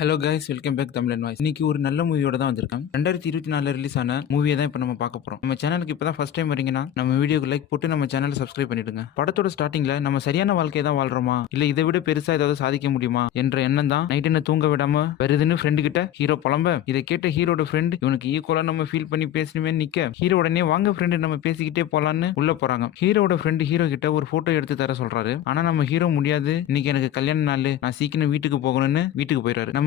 Hello guys, welcome back தமிழன் voice. இன்னைக்கு ஒரு நல்ல மூவியோட தான் வந்திருக்கேன். 2024 ரிலீஸ் ஆன மூவியை தான் இப்போ நம்ம பார்க்க போறோம். நம்ம சேனலுக்கு இப்போ தான் ஃபர்ஸ்ட் டைம் வரீங்கன்னா நம்ம வீடியோக்கு லைக் போட்டு நம்ம சேனலை சப்ஸ்கிரைப் பண்ணிடுங்க. படத்தோட ஸ்டார்டிங்ல நம்ம சரியான வாழ்க்கையை தான் வாழ்றோமா இல்ல இதை விட பெருசா ஏதாவது சாதிக்க முடியுமா என்ற எண்ணம் தான் நைட் என்ன தூங்க விடாம வருதுன்னு ஃப்ரெண்டு கிட்ட ஹீரோ புலம்ப. இதை கேட்ட ஹீரோட ஃப்ரெண்ட் இவனுக்கு ஈக்குவலா நம்ம ஃபீல் பண்ணி பேசணுமே நிக்க ஹீரோ உடனே வாங்க ஃப்ரெண்டு நம்ம பேசிக்கிட்டே போலான்னு உள்ள போறாங்க. ஹீரோட ஃப்ரெண்டு ஹீரோ கிட்ட ஒரு போட்டோ எடுத்து தர சொல்றாரு. ஆனா நம்ம ஹீரோ முடியாது, இன்னைக்கு எனக்கு கல்யாண நாள், நான் சீக்கிரம் வீட்டுக்கு போகணும்னு வீட்டுக்கு போயிடுறாரு. நம்ம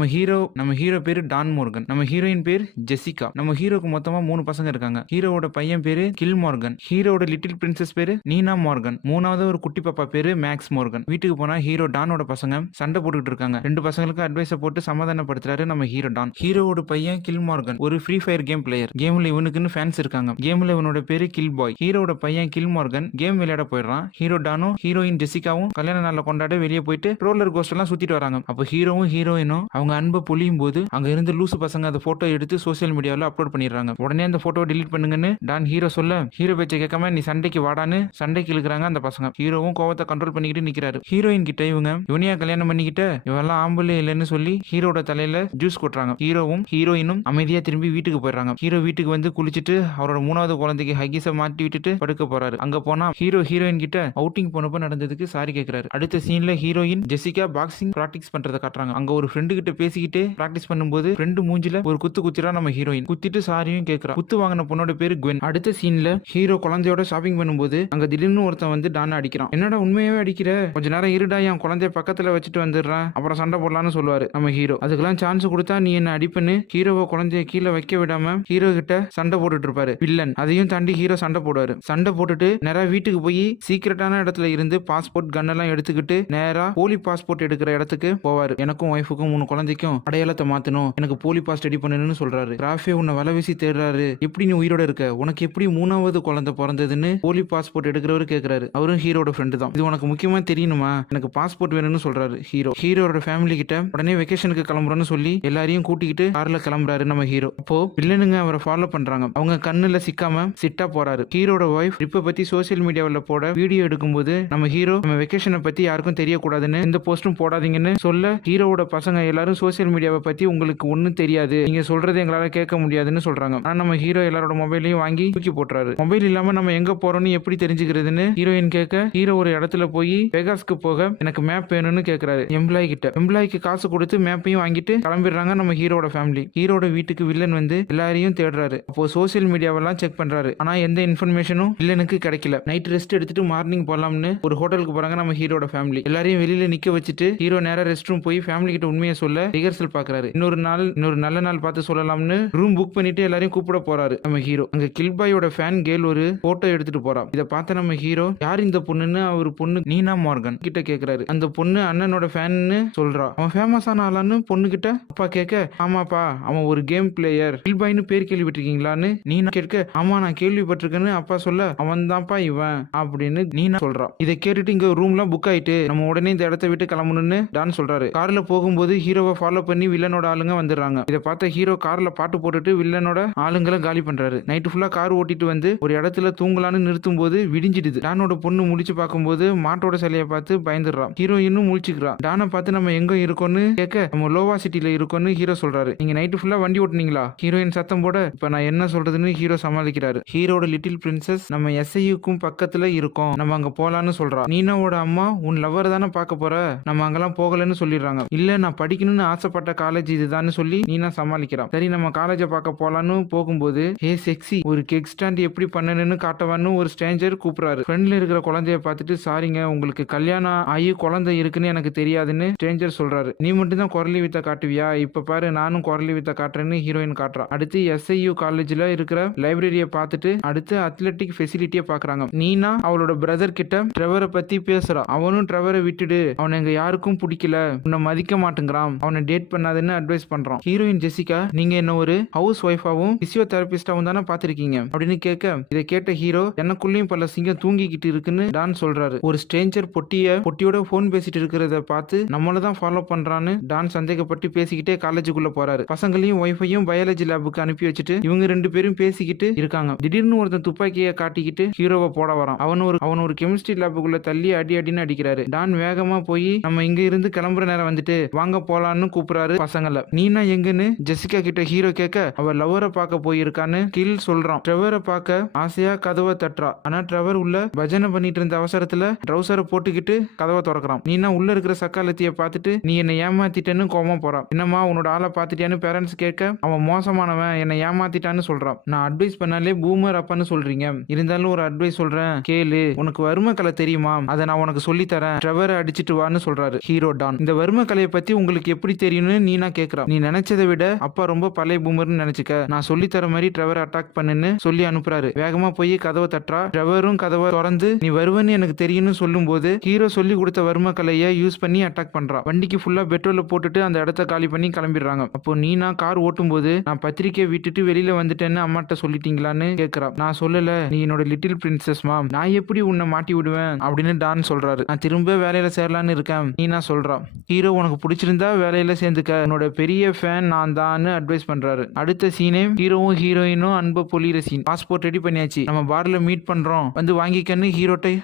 ஹீரோ பேரு டான் மோர்கன், நம்ம ஹீரோயின் பேர் ஜெசிகா. நம்ம ஹீரோக்கு மொத்தமா 3 பசங்க இருக்காங்க. ஹீரோவோட பையன் பேரு கில் மார்கன், ஹீரோட லிட்டில் பிரின்சஸ் பேரு நீனா மார்கன், மூணாவது ஒரு குட்டி பாப்பா பேரு மேக்ஸ் மார்கன். வீட்டுக்கு போனா ஹீரோ டானோட பசங்க சண்டை போட்டுக்கிட்டு இருக்காங்க. 2 பசங்களுக்கு அட்வைஸ போட்டு சமாதானப்படுத்துறாரு நம்ம ஹீரோ டான். ஹீரோவோட பையன் கில் மார்கன் ஒரு ஃப்ரீ ஃபயர் கேம் பிளேயர். கேம்ல இவனுக்குன்னு ஃபேன்ஸ் இருக்காங்க. கேம்ல இவனோட பேரு கில் பாய். ஹீரோட பையன் கில் மார்கன் கேம் விளையாட போயிடுறான். ஹீரோ டானும் ஹீரோயின் ஜெசிகாவும் கல்யாண நாள்ல கொண்டாட வெளியே போயிட்டு ரோலர் கோஸ்டர் எல்லாம் சுத்திட்டு வராங்க. அப்போ ஹீரோவும் ஹீரோயினும் அவங்க அன்பை பொழியும் போது அங்க இருந்து லூசு பசங்க அந்த போட்டோ எடுத்து சோசியல் மீடியாவில் அப்லோட் பண்ணிடுறாங்க. உடனே அந்த போட்டோ டிலீட் பண்ணுங்கன்னு டான் ஹீரோ சொல்ல, ஹீரோ பேச்சை கேட்காம நீ சண்டைக்கு வாடான்னு சண்டைக்கு இழுக்கிறாங்க அந்த பசங்க. ஹீரோவும் கோவத்தை கண்ட்ரோல் பண்ணிக்கிட்டு நிக்கிறாரு. ஹீரோயின் கிட்ட இவனையா கல்யாணம் பண்ணிக்கிட்ட, இவெல்லாம் ஆம்பளை இல்லைன்னு சொல்லி ஹீரோட தலையில ஜூஸ் கொட்டுறாங்க. ஹீரோவும் ஹீரோயினும் அமைதியா திரும்பி வீட்டுக்கு போயிடுறாங்க. ஹீரோ வீட்டுக்கு வந்து குளிச்சுட்டு அவரோட 3வது குழந்தைக்கு ஹகிஸை மாட்டி விட்டுட்டு படுக்க போறாரு. அங்க போனா ஹீரோயின் கிட்ட அவுட்டிங் போனப்ப நடந்ததுக்கு சாரி கேட்கிறாரு. அடுத்த சீன்ல ஹீரோயின் ஜெசிகா பாக்ஸிங் பிராக்டிஸ் பண்றதை காட்டுறாங்க. அங்க ஒரு ஃப்ரெண்டு கிட்ட பேசிக்கிட்டே பிராக்டிஸ் பண்ணும்போது ஃப்ரெண்டு மூஞ்சில ஒரு குத்துறா நம்ம ஹீரோயின். குத்திட்டு சாரியும் கேட்கறா. குத்து வாங்கின பொண்ணோட பேரு குவென். அடுத்த சீன்ல ஹீரோ குழந்தையோட ஷாப்பிங் பண்ணும்போது அங்க திடீர்னு ஒருத்தன் வந்து டான அடிக்கிறான். என்னடா உண்மையாவே அடிக்கிற, கொஞ்ச நேரம் இருடா, என் குழந்தைய பக்கத்துல வச்சுட்டு வந்துடுறேன், அப்புறம் சண்டை போடலான்னு சொல்லுவாரு நம்ம ஹீரோ. அதுக்கெல்லாம் சான்ஸ் கொடுத்தா நீ என்ன அடிப்பன்னு ஹீரோவை குழந்தைய கீழே வைக்க விடாம ஹீரோ கிட்ட சண்டை போட்டுட்டு இருப்பாரு வில்லன். அதையும் தாண்டி ஹீரோ சண்டை போடுவாரு. சண்டை போட்டுட்டு நேரா வீட்டுக்கு போய் சீக்கிரட்டான இடத்துல இருந்து பாஸ்போர்ட் கன் எல்லாம் எடுத்துக்கிட்டு நேரா போலி பாஸ்போர்ட் எடுக்கிற இடத்துக்கு போவாரு. எனக்கும் ஒய்ஃபுக்கும் 3 குழந்தைக்கும் அடையாளத்தை மாத்தணும், எனக்கு போலி பாஸ் ரெடி பண்ணணும்னு சொல்றாரு. ராஃபே உன்னை வலை வீசி தேடுறாரு, எப்படி நீ உயிரோட இருக்க, உனக்கு எப்படி 3வது குழந்தை பிறந்ததுன்னு போலி பாஸ்போர்ட் எடுக்கிறவரு கேட்கிறாரு. அவரும் ஹீரோட ஃப்ரெண்டு தான். இது உனக்கு முக்கியமா தெரியணுமா, எனக்கு பாஸ்போர்ட் வேணும்னு சொல்றாரு ஹீரோ. ஹீரோட ஃபேமிலி கிட்ட உடனே வெக்கேஷனுக்கு கிளம்புறோம்னு சொல்லி எல்லாரையும் கூட்டிக்கிட்டு கார்ல கிளம்புறாரு நம்ம ஹீரோ. அப்போ வில்லனுங்க அவரை ஃபாலோ பண்றாங்க. அவங்க கண்ணுல சிக்காம சிட்டா போறாரு. ஹீரோட ஒய்ஃப் ட்ரிப்பை பத்தி சோசியல் மீடியாவில் போட வீடியோ எடுக்கும்போது நம்ம ஹீரோ நம்ம வெக்கேஷனை பத்தி யாருக்கும் தெரியக்கூடாதுன்னு இந்த போஸ்டும் போடாதீங்கன்னு சொல்ல, ஹீரோவோட பசங்க எல்லாரும் சோசியல் மீடியாவை பத்தி உங்களுக்கு ஒன்னும் தெரியாது, நீங்க சொல்றது எங்களால கேட்க முடியாதுன்னு சொல்றாங்க. ஆனா நம்ம ஹீரோ எல்லாரோட மொபைலையும் வாங்கி தூக்கி போட்டுறாரு. மொபைல் இல்லாம நம்ம எங்க போறோம்னு எப்படி தெரிஞ்சுக்கிறதுன்னு ஹீரோயின் கேட்க, ஹீரோ ஒரு இடத்துல போய் வெகாஸ்க்கு போக எனக்கு மேப் வேணும்னு கேட்கிறாரு எம்ப்ளாய் கிட்ட. எம்ப்ளாய்க்கு காசு கொடுத்து மேப்பையும் வாங்கிட்டு கிளம்பிடுறாங்க நம்ம ஹீரோட ஃபேமிலி. ஹீரோட வீட்டுக்கு வில்லன் வந்து எல்லாரையும் தேடுறாரு. அப்போ சோசியல் மீடியாவெல்லாம் செக் பண்றாரு. ஆனா எந்த இன்ஃபர்மேஷனும் வில்லனுக்கு கிடைக்கல. நைட் ரெஸ்ட் எடுத்துட்டு மார்னிங் போலாம்னு ஒரு ஹோட்டலுக்கு போறாங்க நம்ம ஹீரோட ஃபேமிலி. எல்லாரையும் வெளியில நிக்க வச்சுட்டு ஹீரோ நேரா ரெஸ்ட் ரூம் போய் ஃபேமிலி கிட்ட உண்மையை சொல்ல ரிஹர்சல் பாக்குறாரு. இன்னொரு நல்ல நாள் பார்த்து சொல்லலாம்னு ரூம் புக் பண்ணிட்டு எல்லாரையும் கூப்பிட போறாரு நம்ம ஹீரோ. அங்க கில்பாயோட ஃபேன் கேர்ள் ஒரு போட்டோ எடுத்துட்டு போறா. இத பார்த்த நம்ம ஹீரோ யார் இந்த பொண்ணுன்னு அவர் பொண்ணு நீனா மார்கன் கிட்ட கேக்குறாரு. அந்த பொண்ணு அண்ணனோட ஃபேன்னு சொல்றா. அவன் ஃபேமஸான ஆளான்னு பொண்ணு கிட்ட அப்பா கேட்க, ஆமாப்பா அவன் ஒரு கேம் பிளேயர், கில்பாய்னு பேர் கேள்விப்பட்டிருக்கீங்களான்னு நீனா கேட்க, ஆமா நான் கேள்விப்பட்டிருக்கேன்னு அப்பா சொல்ல, அவன் தான்ப்பா இவன் அப்படின்னு நீனா சொல்றா. இதை கேட்டுட்டு இங்க ரூம்லாம் புக் ஆயிட்டு நம்ம உடனே இந்த இடத்த விட்டு கிளம்பணும்னு டான் சொல்றாரு. கார்ல போகும்போது ஹீரோவை ஃபாலோ பண்ணி வில்லனோட ஆளுங்க வந்துடுறாங்க. இதை பார்த்த ஹீரோ கார்ல பாட்டு போட்டுட்டு வில்லனோட ஆளுங்களை காலி பண்றாரு. நைட்டு ஃபுல்லா கார் ஓட்டிட்டு வந்து ஒரு இடத்துல தூங்கலான்னு நிறுத்தும் போது விடிஞ்சிடுது. டானோட பொண்ணு முழிச்சு பார்க்கும்போது மாட்டோட சிலையை பார்த்து பயந்துடுறான். ஹீரோயினும் முழிச்சுக்கிறான். டானை பார்த்து நம்ம எங்க இருக்கோன்னு கேட்க, நம்ம லோவா சிட்டில இருக்கோன்னு ஹீரோ சொல்றாரு. நீங்க நைட்டு ஃபுல்லா வண்டி ஓட்டுனீங்களா? ஹீரோயின் சத்தம் போட, இப்ப நான் என்ன சொல்றதுன்னு ஹீரோ சமாளிக்கிறாரு. ஹீரோட லிட்டில் பிரின்சஸ் நம்ம எஸ்ஐயுக்கும் பக்கத்துல இருக்கோம், நம்ம அங்க போலான்னு சொல்றா. நீனாவோட அம்மா உன் லவர் தானே பார்க்க போற, நம்ம அங்கெல்லாம் போகலன்னு சொல்லிடுறாங்க. இல்ல நான் படிக்கணும்னு ஆசைப்பட்ட காலேஜ் இதுதான்னு சொல்லி நீனா சமாளிக்கிறான். சரி நம்ம காலேஜை பார்க்க போலான்னு போகும்போது, ஹே செக்ஸி ஒரு கேக் ஸ்டாண்ட் எப்படி பண்ணணும்னு காட்டவான்னு ஒரு ஸ்ட்ரேஞ்சர் கூப்பிடுறாரு. ஃப்ரெண்ட்ல இருக்கிற குழந்தைய பார்த்துட்டு, சாரிங்க உங்களுக்கு கல்யாணம் ஆகி குழந்தை இருக்குன்னு எனக்கு தெரியாதுன்னு ஸ்ட்ரேஞ்சர் சொல்றாரு. நீ மட்டும் தான் குரலி வித்த காட்டுவியா, இப்ப பாரு நானும் குரலி வித்த காட்டுறேன்னு ஹீரோயின் காட்டுறா. அடுத்து எஸ்ஐயு காலேஜ்ல இருக்கிற லைப்ரரியை பார்த்துட்டு அடுத்து அத்லெட்டிக் ஃபெசிலிட்டியை பாக்குறாங்க. நீனா அவளோட பிரதர் கிட்ட ட்ரெவரை பத்தி பேசுறா. அவனும் ட்ரெவரை விட்டுடு, அவனை எங்க யாருக்கும் பிடிக்கல, உன்னை மதிக்க மாட்டேங்கிறான், அவனை டேட் பண்ணாதுன்னு அட்வைஸ் பண்றான். ஹீரோயின் ஜெசிகா நீங்க என்ன ஒரு ஹவுஸ் ஒய்ஃபாவும் பிசியோதெரபிஸ்டாவும் தானே பாத்திருக்கீங்க அப்படின்னு கேட்க, இதை கேட்ட ஹீரோ எனக்குள்ளேயும் பல சிங்கம் தூங்கிக்கிட்டு இருக்குன்னு டான் சொல்றாரு. ஒரு ஸ்ட்ரேஞ்சர் பொட்டியோட போன் பேசிட்டு இருக்கிறத பார்த்து நம்மளதான் ஃபாலோ பண்றான்னு டான் சந்தேகப்பட்டு பேசிக்கிட்டே காலேஜுக்குள்ள போறாரு. பசங்களையும் ஒய்ஃபையும் பயாலஜி லேபுக்கு அனுப்பி வச்சுட்டு இவங்க 2 பேரும் பேசிக்கிட்டு இருக்காங்க. திடீர்னு ஒருத்தன் துப்பாக்கியை காட்டிக்கிட்டு ஹீரோவை போட வரான். அவன் ஒரு கெமிஸ்ட்ரி லேபுக்குள்ள தள்ளி அடின்னு அடிக்கிறாரு. டான் வேகமா போய் நம்ம இங்க இருந்து கிளம்புற நேரம் வந்துட்டு வாங்க போலான்னு டான்னு கூப்பிடுறாரு பசங்களை. நீனா எங்கன்னு ஜெசிகா கிட்ட ஹீரோ கேட்க அவ லவ்வரை பார்க்க போயிருக்கான்னு கில் சொல்றான். ட்ரெவரை பார்க்க ஆசையா கதவை தட்டுறா. ஆனா ட்ரெவர் உள்ள பஜனை பண்ணிட்டு இருந்த அவசரத்துல ட்ரௌசரை போட்டுக்கிட்டு கதவை திறக்கிறான். நீனா உள்ள இருக்கிற சக்காலத்திய பார்த்துட்டு நீ என்னை ஏமாத்திட்டேன்னு கோவமா போறான். என்னம்மா உன்னோட ஆளை பார்த்துட்டியான்னு பேரண்ட்ஸ் கேட்க அவன் மோசமானவன் என்னை ஏமாத்திட்டான்னு சொல்றான். நான் அட்வைஸ் பண்ணாலே பூமர் அப்பான்னு சொல்றீங்க, இருந்தாலும் ஒரு அட்வைஸ் சொல்றேன் கேளு. உனக்கு வறுமை கலை தெரியுமா? அதை நான் உனக்கு சொல்லி தரேன். ட்ரெவரை அடிச்சிட்டு வான்னு சொல்றாரு ஹீரோ டான். இந்த வறுமை கலையை பத்தி உங்களுக்கு எப்படி தெரியும்னு நீனா கேட்கறான். நீ நினைச்சதை விட அப்பா ரொம்ப பழைய பூமர்னு நினைச்சுக்க. நான் சொல்லி தர மாதிரி ட்ரெவரை அட்டாக் பண்ணுன்னு சொல்லி அனுப்புறாரு. வேகமா போய் கதவை தட்டுறா. ட்ரெவரும் கதவை திறந்து நீ வருவன்னு எனக்கு தெரியும்னு சொல்லும் போது ஹீரோ சொல்லி கொடுத்த வறுமை கலையை யூஸ் பண்ணி அட்டாக் பண்றான். வண்டிக்கு ஃபுல்லா பெட்ரோல போட்டுட்டு அந்த இடத்த காலி பண்ணி கிளம்பிடுறாங்க. அப்போ நீனா கார் ஓட்டும் போது நான் பத்திரிக்கை விட்டுட்டு வெளியில வந்துட்டேன்னு அம்மாட்ட சொல்லிட்டீங்களான்னு கேட்கறான். நான் சொல்லல, நீ என்னோட லிட்டில் பிரின்சஸ் மா, நான் எப்படி உன்னை மாட்டி விடுவேன் அப்படின்னு டான் சொல்றாரு. நான் திரும்ப வேலையில சேரலான்னு இருக்கேன் நீனா சொல்றா. ஹீரோ உனக்கு பிடிச்சிருந்தா வேலையில சேர்ந்துக்க, உன்னோட பெரிய ஃபேன் நான் தான் அட்வைஸ் பண்றாரு. அடுத்த சீனே ஹீரோவும் ஹீரோயினும் அன்பை பொழியிற சீன். பாஸ்போர்ட் ரெடி பண்ணியாச்சு, நம்ம பார்ல மீட் பண்றோம், வந்து வாங்கிக்கன்னு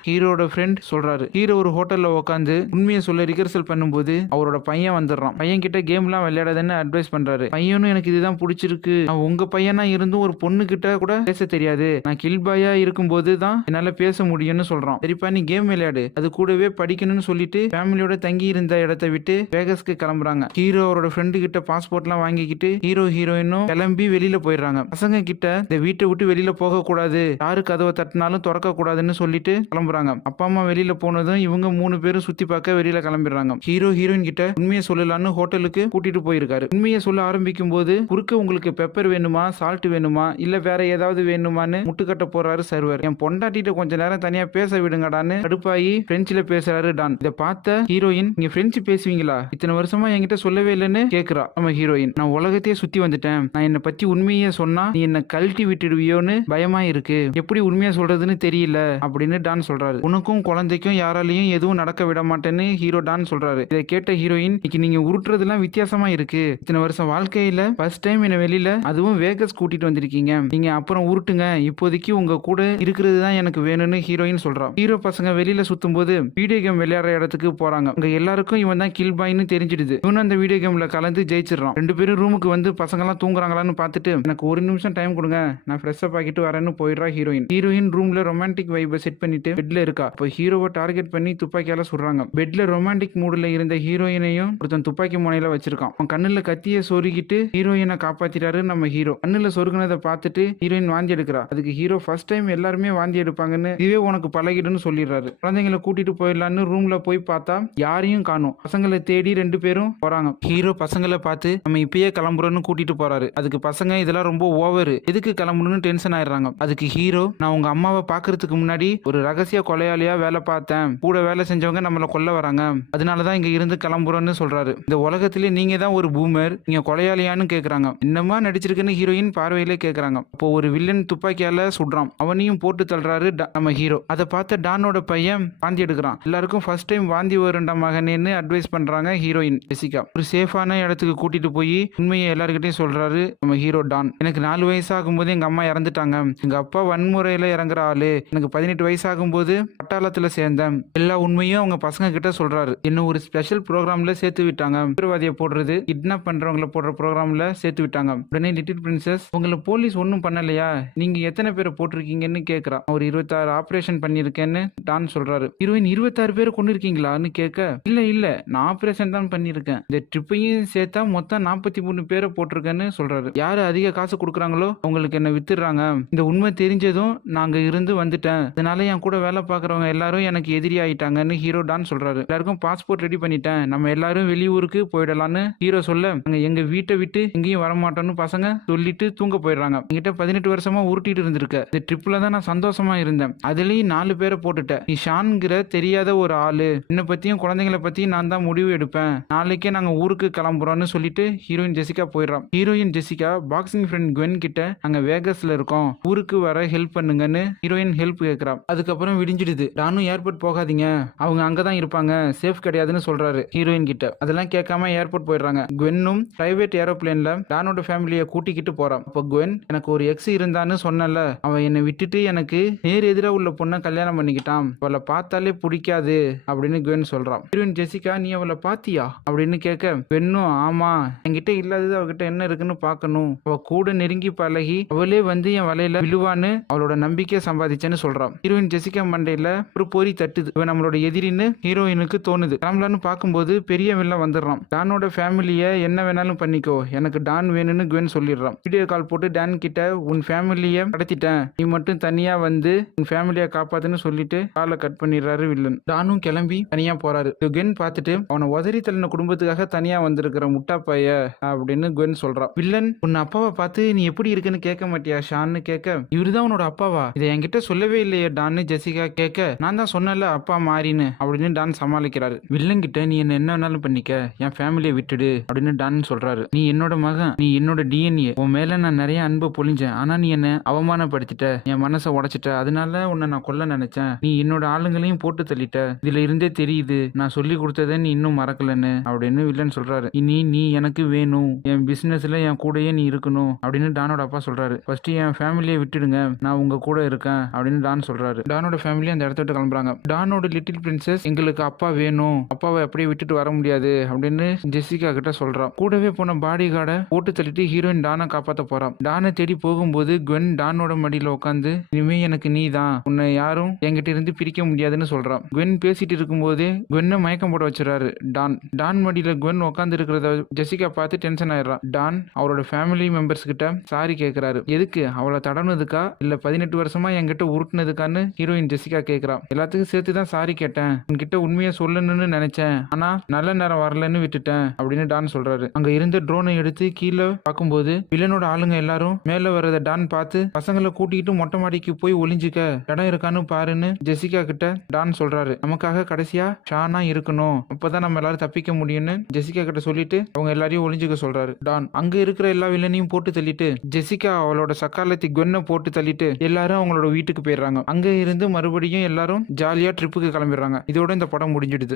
ஹீரோட ஃப்ரெண்ட் சொல்றாரு. ஹீரோ ஒரு ஹோட்டல்ல உட்காந்து உண்மையை சொல்ல ரிகர்சல் பண்ணும்போது அவரோட பையன் வந்துடுறான். பையன் கிட்ட கேம்லாம் விளையாடாதுன்னு அட்வைஸ் பண்றாரு. பையனும் எனக்கு இதுதான் பிடிச்சிருக்கு, நான் உங்க பையனா இருந்தும் ஒரு பொண்ணு கிட்ட கூட பேச தெரியாது, நான் கில் பாயா இருக்கும்போது தான் என்னால பேச முடியும்னு சொல்றான். சரிப்பா நீ கேம் விளையாடு, அது கூடவே படிக்கணும்னு சொல்லிட்டு ஃபேமிலியோட தங்கி இருந்த இடத்தை விட்டு வேகஸ்க்கு கிளம்புறாங்க. ஹீரோ அவரோட ஃப்ரெண்டு கிட்ட பாஸ்போர்ட்லாம் வாங்கிக்கிட்டு ஹீரோயினும் கிளம்பி வெளியில போயிடுறாங்க. பசங்க கிட்ட இந்த வீட்டை விட்டு வெளியில போக கூடாது, யாரு கதவை தட்டினாலும் திறக்க கூடாதுன்னு சொல்லிட்டு கிளம்புறாங்க. அப்பா அம்மா வெளியில போனதும் இவங்க 3 பேரும் சுத்தி பார்க்க வெளியில கிளம்பிடுறாங்க. ஹீரோயின் கிட்ட உண்மையை சொல்லலான்னு ஹோட்டலுக்கு கூட்டிட்டு போயிருக்காரு. உண்மையை சொல்ல ஆரம்பிக்கும் போது குறுக்க உங்களுக்கு பெப்பர் வேணுமா, சால்ட் வேணுமா, இல்ல வேற ஏதாவது வேணுமான்னு முட்டுக்கட்ட போறாரு சர்வர். என் பொண்டாட்டிட்ட கொஞ்ச நேரம் தனியா பேச விடுங்கடான்னு கடுப்பாயி பிரெஞ்சில பேசுறாரு டான். இதை பார்த்த ஹீரோயின், நீங்க பிரெஞ்சு பேசுவீங்களா, இத்தனை வருஷமா என்கிட்ட சொல்லவே இல்லைன்னு கேக்குறா. நம்ம ஹீரோயின், நான் உலகத்தையே சுத்தி வந்துட்டேன், நான் என்னை பத்தி உண்மையை சொன்னா நீ என்ன கழட்டி விட்டுடுவியோன்னு பயமா இருக்கு, எப்படி உண்மையா சொல்றதுன்னு தெரியல அப்படின்னு டான் சொல்றாரு. உனக்கும் குழந்தைக்கும் யாராலையும் எதுவும் நடக்க விட மாட்டேன்னு ஹீரோ டான் சொல்றாரு. இதை கேட்ட ஹீரோயின், இன்னைக்கு நீங்க உருட்டுறதுலாம் வித்தியாசமா இருக்கு, இத்தனை வருஷம் வாழ்க்கையில ஃபர்ஸ்ட் டைம் என்ன வெளியில அதுவும் வேகஸ் கூட்டிட்டு வந்திருக்கீங்க, நீங்க அப்புறம் உருட்டுங்க, இப்போதைக்கு உங்க கூட இருக்கிறது தான் எனக்கு வேணும்னு ஹீரோயின் சொல்றான். ஹீரோ பசங்க வெளியில சுத்தும் போது வீடியோ கேம் விளையாடுற இடத்துக்கு போறாங்க. அங்க எல்லாருக்கும் இவன் தான் கில் பாய்னு தெரிஞ்சிடுது. இவனும் அந்த வீடியோ கேம்ல கலந்து ஜெயிச்சிடறான். 2 பேரும் ரூமுக்கு வந்து பசங்க எல்லாம் தூங்குறாங்களான்னு பார்த்துட்டு எனக்கு 1 நிமிஷம் டைம் கொடுங்க, நான் ஃப்ரெஷ் அப் ஆகிட்டு வரேன்னு போயிடுறா ஹீரோயின் ரூம்ல ரொமான்டிக் வைபை செட் பண்ணிட்டு பெட்ல இருக்கா. இப்போ ஹீரோவை டார்கெட் பண்ணி துப்பாக்கியால சுடுறாங்க. பெட்ல ரொமான்டிக் மூடுல இருந்த ஹீரோயினையும் ஒருத்தன் துப்பாக்கி முனையில வச்சிருக்கான். அவன் கண்ணுல கத்திய சொருகிட்டு ஹீரோயினை காப்பாத்திட்டாரு நம்ம ஹீரோ. கண்ணுல சொருகுனதை பார்த்துட்டு ஹீரோயின் வாந்தி எடுக்கிறா. அதுக்கு ஹீரோ ஃபர்ஸ்ட் டைம் எல்லாருமே வாந்தி எடுப்பாங்கன்னு, இதுவே உனக்கு பழகிடுன்னு சொல்லிடுறாரு. குழந்தைங்களை கூட்டிட்டு போயிடலான்னு ரூம்ல போய் பார்த்தா யாரையும் காணும். பசங்களை தேடி 2 பேரும் போறாங்க. ஹீரோ பசங்களை பார்த்து நம்ம இப்பயே கிளம்புறோம்னு கூட்டிட்டு போறாரு. அதுக்கு பசங்க இதெல்லாம் ரொம்ப ஓவர், எதுக்கு கிளம்பணும்னு டென்ஷன் ஆயிடுறாங்க. அதுக்கு ஹீரோ, நான் உங்க அம்மாவை பாக்குறதுக்கு முன்னாடி ஒரு ரகசிய கொலையாளியா வேலை பார்த்தேன், கூட வேலை செஞ்சவங்க நம்மளை கொல்ல வராங்க, அதனாலதான் இங்க இருந்து கிளம்புறோம்னு சொல்றாரு. இந்த உலகத்திலே நீங்க தான் ஒரு பூமர், நீங்க கொலையாளியான்னு கேக்குறாங்க. என்னமா நடிச்சிருக்குன்னு ஹீரோயின் பார்வையிலே கேக்குறாங்க. அப்போ ஒரு வில்லன் துப்பாக்கியால சுடுறான், அவனையும் போட்டு தள்ளுறாரு நம்ம ஹீரோ. அதை பார்த்த டானோட பையன் வாந்தி எடுக்கிறான். எல்லாருக்கும் ஃபர்ஸ்ட் டைம் வாந்தி வருண்டா மகனேன்னு அட்வைஸ் பண்றாங்க ஹீரோயின் ஜெசிகா. ஒரு சேஃபான இடத்துக்கு கூட்டிட்டு போய் உண்மையை எல்லாருக்கிட்டையும் சொல்றாரு நம்ம ஹீரோ டான். எனக்கு 4 வயசாகும் போது எங்க அம்மா இறந்துட்டாங்க, எங்க அப்பா வன்முறையில இறங்குற ஆளு, எனக்கு 18 வயசாகும் போது பட்டாளத்துல சேர்ந்தேன், எல்லா உண்மையும் அவங்க பசங்க கிட்ட சொல்றாரு. என்ன ஒரு ஸ்பெஷல் ப்ரோக்ராம்ல சேர்த்து விட்டாங்க, தீவிரவாதியை போடுறது கிட்னாப் பண்றவங்களை போடுற ப்ரோக்ராம்ல சேர்த்து விட்டாங்க. உடனே லிட்டில் பிரின்சஸ், உங்களை போலீஸ் ஒன்னும் பண்ணலையா, நீங்க எத்தனை பேரை போட்டிருக்கீங்கன்னு கேக்குறா. ஒரு 26 ஆபரேஷன் பண்ணிருக்கேன்னு டான் சொல்றாரு. ஹீரோயின், 26 பேரை கொண்டு இருக்கீங்களான்னு கேட்க, இல்ல நான் ஆபரேஷன் தான் பண்ணிருக்கேன், இந்த ட்ரிப்பையும் சேர்த்தா மொத்தம் 43 பேரை போட்டிருக்கேன்னு சொல்றாரு. யாரு அதிக காசு கொடுக்குறாங்களோ அவங்களுக்கு என்ன வித்துடுறாங்க, இந்த உண்மை தெரிஞ்சதும் நாங்க இருந்து வந்துட்டேன், அதனால என் கூட வேலை பார்க்கறவங்க எல்லாரும் எனக்கு எதிரி ஆயிட்டாங்கன்னு ஹீரோ டான் சொல்றாரு. எல்லாருக்கும் பாஸ்போர்ட் ரெடி பண்ணிட்டேன், நம்ம எல்லாரும் வெளியூருக்கு போயிடலான்னு ஹீரோ சொல்ல, நாங்க எங்க வீட்டை விட்டு எங்கேயும் வரமாட்டோம்னு பசங்க சொல்லிட்டு தூங்க போயிடுறாங்க. என்கிட்ட 18 வருஷமா உருட்டிட்டு இருந்திருக்க, இந்த ட்ரிப்ல தான் நான் சந்தோஷமா இருந்தேன், அதுலயும் 4 பேரை போட்டுட்டேன், நீ ஷான்கிற தெரியாத ஒரு ஆளு, என்னை பத்தியும் குழந்தைங்களை பத்தியும் நான் தான் முடிவு எடுப்பேன், நாளைக்கே நாங்க ஊருக்கு கிளம்புறோம்னு சொல்லிட்டு ஹீரோயின் ஜெசிகா போயிடுறான். Heroine Jessica boxing friend Gwen கிட்ட நாங்க வேகஸ்ல இருக்கோம், ஊருக்கு வர ஹெல்ப் பண்ணுங்கன்னு ஹீரோயின் ஹெல்ப் கேட்கறான். அதுக்கப்புறம் விடிஞ்சிடுது. டானும் ஏர்போர்ட் போகாதீங்க, அவங்க அங்கதான் இருப்பாங்க, சேஃப் கிடையாதுன்னு சொல்றாரு ஹீரோயின் கிட்ட. அதெல்லாம் கேட்காம ஏர்போர்ட் போயிடுறாங்க. குவென்னும் பிரைவேட் ஏரோப்ளேன்ல டானோட ஃபேமிலியை கூட்டிக்கிட்டு போறான். அப்போ குவென், எனக்கு ஒரு எக்ஸ் இருந்தான்னு சொன்னல, அவன் என்னை விட்டுட்டு எனக்கு நேர் எதிரா உள்ள பொண்ணை கல்யாணம் பண்ணிக்கிட்டான், அவளை பார்த்தாலே பிடிக்காது அப்படின்னு குவென் சொல்றான். ஹீரோயின் ஜெசிகா, நீ அவளை பாத்தியா அப்படின்னு கேட்க பெண்ணும் ஆமா என்கிட்ட இல்லாதது அவகிட்ட என்ன இருக்குன்னு பார்க்கணும், அவ கூட நெருங்கி பழகி அவளே வந்து என் வலையில விழுவான்னு அவளோட நம்பிக்கையை சம்பாதிச்சேன்னு சொல்றான். ஹீரோயின் ஜெசிகா மண்டையில ஒரு பொறி தட்டுது. இவன் நம்மளோட எதிரின்னு ஹீரோயினுக்கு தோணுது. கிளம்பலான்னு பார்க்கும்போது பெரிய வில்லன் வந்துடுறான். டானோட ஃபேமிலிய என்ன வேணாலும் பண்ணிக்கோ, எனக்கு டான் வேணும்னு குவென் சொல்லிடுறான். வீடியோ கால் போட்டு டான் கிட்ட உன் ஃபேமிலிய கடத்திட்டேன், நீ மட்டும் தனியா வந்து உன் ஃபேமிலியை காப்பாத்துன்னு சொல்லிட்டு காலை கட் பண்ணிடுறாரு வில்லன். டானும் கிளம்பி தனியா போறாரு. குவென் பார்த்துட்டு அவனை உதறி தள்ளின குடும்பத்துக்காக தனியா வந்திருக்கிற முட்டா பைய அப்படின்னு குவென் சொல்றான். வில்லன் உன் அப்பாவை பார்த்து நீ எப்படி இருக்குன்னு கேட்க மாட்டியா ஷான்னு கேட்க, இவருதான் உன்னோட அப்பாவா, இதை என்கிட்ட சொல்லவே இல்லையே டான்னு ஜெசிகா கேட்க, நான் தான் சொன்னல அப்பா மாறின்னு அப்படின்னு டான் சமாளிக்கிறாரு. வில்லன் கிட்ட நீ என்ன வேணாலும் பண்ணிக்க, என் ஃபேமிலியை விட்டுடு அப்படின்னு டான் சொல்றாரு. நீ என்னோட மகன், நீ என்னோட டிஎன்ஏ, உன் மேல நான் நிறைய அன்பை பொழிஞ்சேன், ஆனா நீ என்ன அவமானப்படுத்திட்ட, என் மனசை உடைச்சிட்ட, அதனால உன்னை நான் கொல்ல நினைச்சேன், நீ என்னோட ஆளுங்களையும் போட்டு தள்ளிட்ட, இதுல இருந்தே தெரியுது நான் சொல்லி கொடுத்ததை நீ இன்னும் மறக்கலன்னு அப்படின்னு வில்லன் சொல்றாரு. இனி நீ எனக்கு வேணும், என் பிசினஸ்ல என் கூடயே நீ இருக்கணும் அப்படின்னு டானோட அப்பா சொல்றாரு. ஃபர்ஸ்ட் என் ஃபேமிலியை விட்டுடுங்க, நான் உங்க கூட இருக்கேன் அப்படின்னு டான் சொல்றாரு. டானோட ஃபேமிலி அந்த இடத்த விட்டு கிளம்புறாங்க. டானோட லிட்டில் பிரின்சஸ் எங்களுக்கு அப்பா வேணும், அப்பாவை அப்படியே விட்டுட்டு வர முடியாது அப்படின்னு ஜெசிகா கிட்ட சொல்றான். கூடவே போன பாடி கார்டை போட்டு தள்ளிட்டு ஹீரோயின் டானை காப்பாத்த போறான். டானை தேடி போகும்போது குவென் டானோட மடியில உட்காந்து இனிமே எனக்கு நீ தான், உன்னை யாரும் என்கிட்ட இருந்து பிரிக்க முடியாதுன்னு சொல்றான். குவென் பேசிட்டு இருக்கும்போதே குவென்னை மயக்கம் போட வச்சுறாரு டான். டான் மடியில குவென் உட்காந்து இருக்கிறத ஜெசிகா பார்த்து டென்ஷன் ஆயிடுறான். டான் அவரோட ஃபேமிலி மெம்பர்ஸ் கிட்ட சாரி கேட்கிறாரு. எதுக்கு, அவளை தடனதுக்கா இல்ல 18 வருஷமா என்கிட்ட உருட்டுனதுக்கான்னு ஹீரோயின் ஜெசிகா கேட்கிறான். எல்லாத்துக்கும் சேர்த்து தான் சாரி கேட்டேன், உன்கிட்ட உண்மையை சொல்லணும்னு நினைச்சேன், ஆனா நல்ல நேரம் வரலன்னு விட்டுட்டேன் அப்படின்னு டான் சொல்றாரு. அங்க இருந்த ட்ரோனை எடுத்து கீழே பார்க்கும்போது வில்லனோட ஆளுங்க எல்லாரும் மேல வர்றத டான் பார்த்து பசங்களை கூட்டிகிட்டு மொட்டை மாடிக்கு போய் ஒளிஞ்சுக்க இடம் இருக்கான்னு பாருன்னு ஜெசிகா கிட்ட டான் சொல்றாரு. நமக்காக கடைசியா ஷானா இருக்கணும், அப்பதான் நம்ம எல்லாரும் தப்பிக்க முடியும்னு ஜெசிகா கிட்ட சொல்லிட்டு அவங்க எல்லாரையும் ஒளிஞ்சுக்க சொல்றாரு டான். அங்க இருக்கிற எல்லா வில்லனையும் போட்டு தள்ளிட்டு ஜெசிகா அவளோட சக்காலத்தி குவென்னை போட்டு தள்ளிட்டு எல்லாரும் அவங்களோட வீட்டுக்கு போயிடுறாங்க. அங்க இருந்து மறுபடியும் எல்லாரும் ஜாலியா ட்ரிப்புக்கு கிளம்பிடுறாங்க. இதோட இந்த படம் முடிஞ்சிடுது.